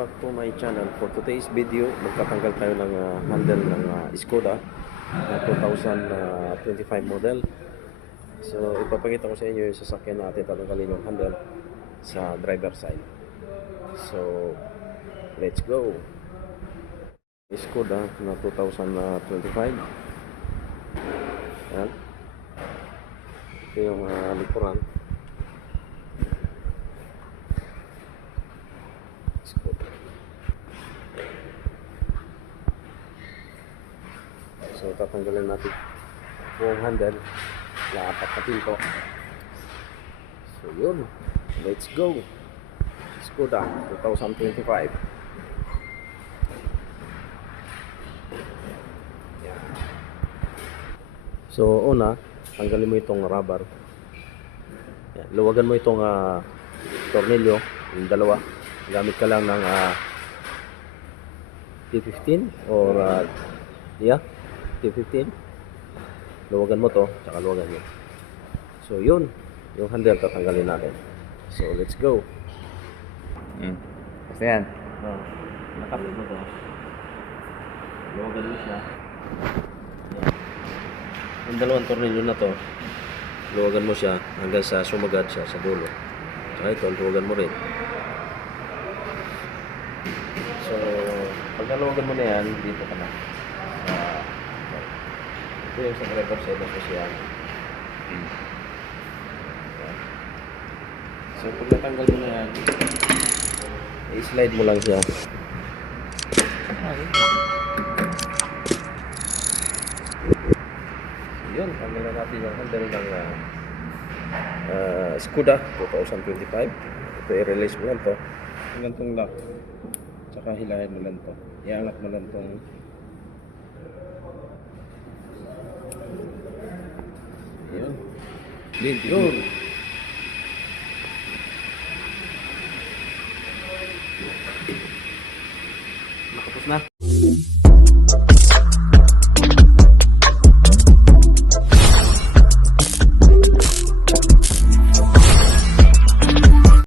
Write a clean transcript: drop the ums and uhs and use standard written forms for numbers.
back to my channel. For today's video, magtatanggal tayo ng handle ng Skoda na 2025 model. So ipapakita ko sa inyo yung sasakyan natin, tatanggalin yung handle sa driver side. So let's go. Skoda na 2025. Yan. Ito yung likuran. So tatanggalin natin buong handle na apat na pinto. So yun, let's go. Skoda 2025. So una, tanggalin mo itong rubber. Yan, luwagan mo itong tornilyo, yung dalawa. Gamit ka lang ng T15 or T15. Luwagan mo to, tsaka luwagan mo. So yun, yung handle tatanggalin natin. So let's go. Basta yan. Nakapit mo to. Luwagan mo siya. Yan. Yung dalawang tornilyo na to, luwagan mo siya hanggang sa sumagat siya sa dulo. Tsaka ito, luwagan mo rin. So pag naluwagan mo na yan, dito ka na. Ito yung sa driver side na siya. So pag natanggal mo na yan, i-slide mo lang siya. So yun, tanggal na natin yung handle ng Skoda 2025. Ito i-release mo lang to. Hanggang tong lock. Tsaka hilahin mo lang to. Iangat mo lang tong yun. Yun. Nakapos na.